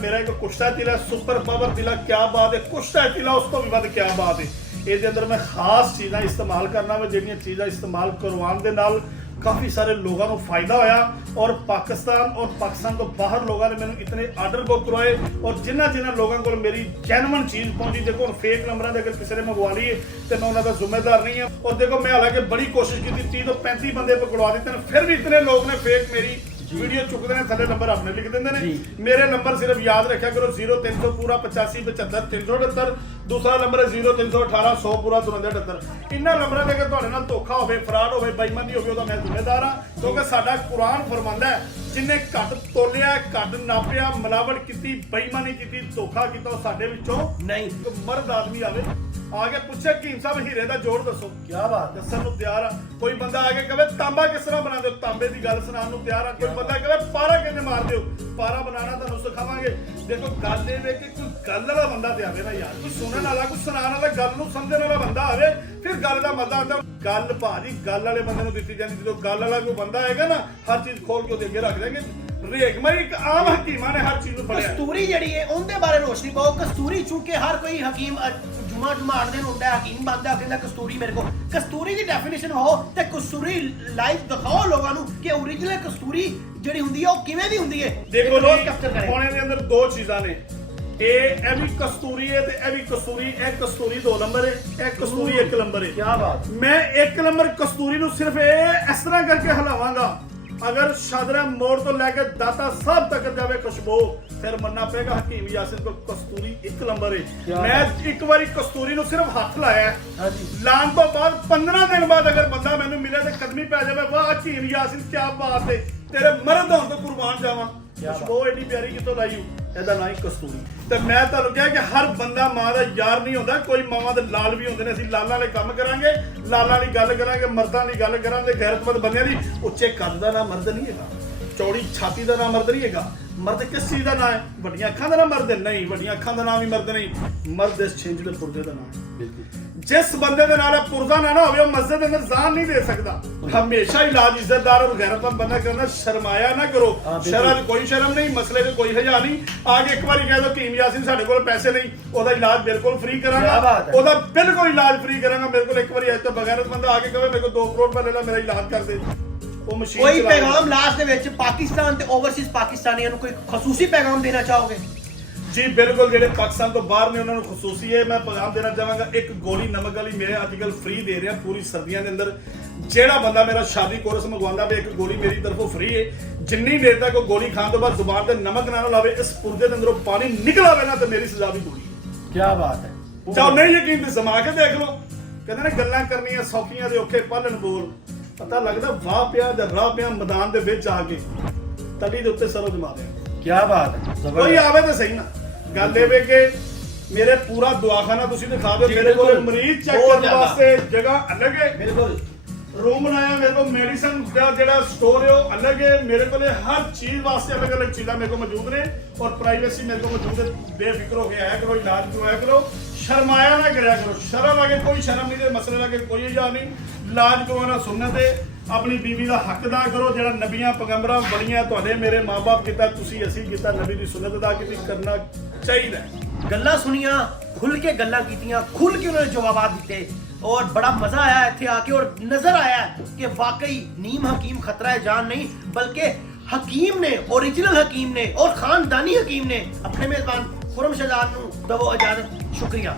मेरा एक कुश्ता तिला सुपर पावर तिला क्या बात है, कुश्ता तिला उस तो भी वध क्या बात है। ਇਹਦੇ ਅੰਦਰ ਮੈਂ ਖਾਸ ਚੀਜ਼ਾਂ ਇਸਤੇਮਾਲ ਕਰਨਾ ਵਾ ਜਿਹੜੀਆਂ ਚੀਜ਼ਾਂ ਇਸਤੇਮਾਲ ਕਰਵਾਉਣ ਦੇ ਨਾਲ ਕਾਫੀ ਸਾਰੇ ਲੋਕਾਂ ਨੂੰ ਫਾਇਦਾ ਹੋਇਆ ਔਰ ਪਾਕਿਸਤਾਨ ਤੋਂ ਬਾਹਰ ਲੋਕਾਂ ਨੇ ਮੈਨੂੰ ਇਤਨੇ ਆਰਡਰ ਬੁੱਕ ਕਰਵਾਏ ਔਰ ਜਿਨ੍ਹਾਂ ਲੋਕਾਂ ਕੋਲ ਮੇਰੀ ਜੈਨੂਇਨ ਚੀਜ਼ ਪਹੁੰਚੀ। ਦੇਖੋ ਫੇਕ ਨੰਬਰਾਂ ਦੇ ਅਗਰ ਕਿਸੇ ਨੇ ਮੰਗਵਾ ਲਈ ਤੇ ਮੈਂ ਉਹਨਾਂ ਦਾ ਜ਼ਿੰਮੇਦਾਰ ਨਹੀਂ ਹਾਂ। ਔਰ ਦੇਖੋ ਮੈਂ ਹਾਲਾਂਕਿ ਬੜੀ ਕੋਸ਼ਿਸ਼ ਕੀਤੀ 30 ਤੋਂ 35 ਬੰਦੇ ਪਕੜਵਾ ਦਿੱਤੇ ਨੇ, ਫਿਰ ਵੀ ਇਤਨੇ ਲੋਕ ਨੇ ਫੇਕ ਮੇਰੀ वीडियो चुकते हैं, थले नंबर अपने लिख देंगे ने। मेरे नंबर सिर्फ याद रखा करो 0300 पूरा 85 75 378, दूसरा नंबर है 0318 100 पूरा 7378। इन्हां नंबरां ते अगर तुहाडे नाल धोखा होवे, फ्रॉड होवे, बेईमानी होवे, ओदा मैं जिम्मेदार हां, क्योंकि साडा कुरान फरमांदा है जिन्ने घट तोलिया, घट नापिया, मिलावट कीती, बेईमानी कीती, धोखा कीता, साडे विचों नहीं। मर्द आदमी आवे आगे पूछे हकीम साहब हीरे का जोड़ दसो, क्या बात दसन नूं तैयार आ। कोई बंदा आके कहे तांबा किस तरह बना दो, तांबे की गल सुनाउण नूं तैयार आ। कोई बंदा कहे पारा किवें मार दिओ, पारा बनाना तुहानूं सिखावांगे। देखो गल इह वे कि कोई गल वाला बंदा ते आवे ना यार, कोई सुनण वाला, कोई सुनाउण वाला, गल नूं समझण वाला बंदा आवे, फिर गल दा मजा आंदा। गल भाजी गल वाले बंदे नूं दित्ती जांदी, जदों गल वाला कोई बंदा आएगा ना हर चीज खोल के ओहदे अगे रख देंगे। रेगमाई एक आम हकीमां ने हर चीज नूं फड़िया। कस्तूरी जिहड़ी है उहदे बारे रोशनी पाओ। कस्तूरी चूंकि हर कोई हकीम जुमा जुमाड़ दिन होंदा है, हकीम बनदा कहंदा कस्तूरी मेरे को कस्तूरी दी डेफिनेशन हो ते कस्तूरी लाइव दिखाओ लोगों नूं कि ओरिजिनल कस्तूरी जिहड़ी हुंदी है ओ किवें दी हुंदी है। देखो जी खाने दे अंदर दो चीज़ां ने, ए भी कस्तूरी है ते ए भी कस्तूरी। एक कस्तूरी 2 नंबर है, एक कस्तूरी 1 नंबर है। क्या बात। मैं 1 नंबर कस्तूरी नूं सिर्फ इस तरह करके हिलावांगा, अगर शादरा मोड़ तो लैके दाता साहब तक जावे खुशबू, फिर मनना पेगा हकीम यासिन को कस्तूरी 1 नंबर है। मैं एक बारी कस्तूरी नूं सिर्फ हाथ लाया, लान तो बाद 15 दिन बाद अगर बंदा मैनू मिले तो कदमी पै जावे, वाह हकीम यासिन क्या बात है, तेरे मर्द होण तो कुर्बान जावां। खुशबू एडी प्यारी कितों लाई ਇਹਦਾ ਨਾਂ ਹੀ ਕਸਤੂਰੀ। ਤੇ ਮੈਂ ਤੁਹਾਨੂੰ ਕਿਹਾ ਕਿ ਹਰ ਬੰਦਾ ਮਾਂ ਦਾ ਯਾਰ ਨਹੀਂ ਹੁੰਦਾ, ਕੋਈ ਮਾਵਾਂ ਦੇ ਲਾਲ ਵੀ ਹੁੰਦੇ ਨੇ। ਅਸੀਂ ਲਾਲਾਂ ਵਾਲੇ ਕੰਮ ਕਰਾਂਗੇ, ਲਾਲਾਂ ਵਾਲੀ ਗੱਲ ਕਰਾਂਗੇ, ਮਰਦਾਂ ਦੀ ਗੱਲ ਕਰਾਂਗੇ, ਗੈਰਤਮੰਦ ਬੰਦਿਆਂ ਦੀ। ਉੱਚੇ ਕੱਦ ਦਾ ਨਾਮ ਮਰਦ ਨਹੀਂ ਹੈਗਾ, ਚੌੜੀ ਛਾਤੀ ਦਾ ਨਾਮ ਮਰਦ ਨਹੀਂ ਹੈਗਾ। ਮਰਦ ਕਿਸ ਚੀਜ਼ ਦਾ ਨਾਮ ਹੈ? ਵੱਡੀਆਂ ਅੱਖਾਂ ਦਾ ਨਾਮ ਮਰਦ ਨਹੀਂ, ਵੱਡੀਆਂ ਅੱਖਾਂ ਦਾ ਨਾਮ ਵੀ ਮਰਦ ਨਹੀਂ। ਮਰਦ ਇਸ ਛਿੰਝ ਦੇ ਪੁਰਜੇ ਦਾ ਨਾਮ ਹੈ। ਬਿਲਕੁਲ जिस बंदे दे नाल पुरजा ना होवे वो मस्जिद दे अंदर जान नहीं दे सकदा। हमेशा इलाज इज्जतदार और गैरतमंद बंदा करना, शर्माया ना करो। शर्म कोई शर्म नहीं, मसले में कोई हया नहीं। आगे एक बार कह दो कि यासिन साडे कोल पैसे नहीं, ओदा इलाज बिल्कुल फ्री करांगा, ओदा बिल्कुल इलाज फ्री करांगा। मेरे को एक बार ऐसा बगैरत बंदा आके कहे मेरे को 2 करोड़ रुपए ले ला, मेरा इलाज कर दे, वो मशीन कोई पैगाम लास्ट दे विच पाकिस्तान ते ओवरसीज पाकिस्तानियां नूं कोई खसूसी पैगाम देना चाहोगे? जी बिल्कुल, जेडे पाकिस्तान तो बाहर ने उन्होंने खसूसी है मैं पैगाम देना चाहांगा। एक गोली नमक वाली मेरे अजकल फ्री दे रहे हैं पूरी सर्दियों के अंदर। जेड़ा बंदा मेरा शादी कोर्स मंगवांदा भी एक गोली मेरी तरफों फ्री है। जिन्नी देर तक वो गोली खाने तो बाद जुबान से नमक ना लावे, इस पुर्जे के अंदरों पानी निकला ना तो मेरी सजा भी गोली है। क्या बात है। जाओ नहीं यकीन तो जमा के देख लो। कहते ने गल्लां करनियां सौखियां दे औखे पालन बोल, पता लगदा वाह पिया ते राह पिया मैदान दे विच आके तड़ी दे उत्ते सरों जमा दे। क्या बात है। कोई आवे तो सही ना। गल ये कि मेरे पूरा दवाखाना तुसीं दिखा दो, मेरे को मरीज चेक करने वास्ते जगह अलग है। बिल्कुल रूम बनाया, मेरे को मेडिसिन का जेड़ा स्टोर है वो अलग है। मेरे को हर चीज वास्ते अलग अलग चीज़ां मेरे को मौजूद ने और प्राइवेसी मेरे को मौजूद है। बेफिक्र होकर आया करो, इलाज करवाया करो, शर्माया ना कराया करो। शर्म आगे कोई शर्म नहीं, मसले लगे कोई इजाज़ नहीं। इलाज करवाना सुन्नत है, अपनी बीवी का हक अदा करो। जो नबियां पैगंबरां बड़ियां तुहाडे मेरे माँ बाप किया, तुसीं असीं किया, नबी की सुन्नत अदा की करना चाहिए। गल्लां सुनियां, खुल के गल्लां कीतियां, खुल के उन्होंने जवाब दिते और बड़ा मजा आया इत्थे आके। और नजर आया कि वाकई नीम हकीम खतरा है जान नहीं, बल्कि हकीम ने, ओरिजिनल हकीम ने और खानदानी हकीम ने अपने मेजबान खुरम शहजाद नूं दवो इजाजत। शुक्रिया।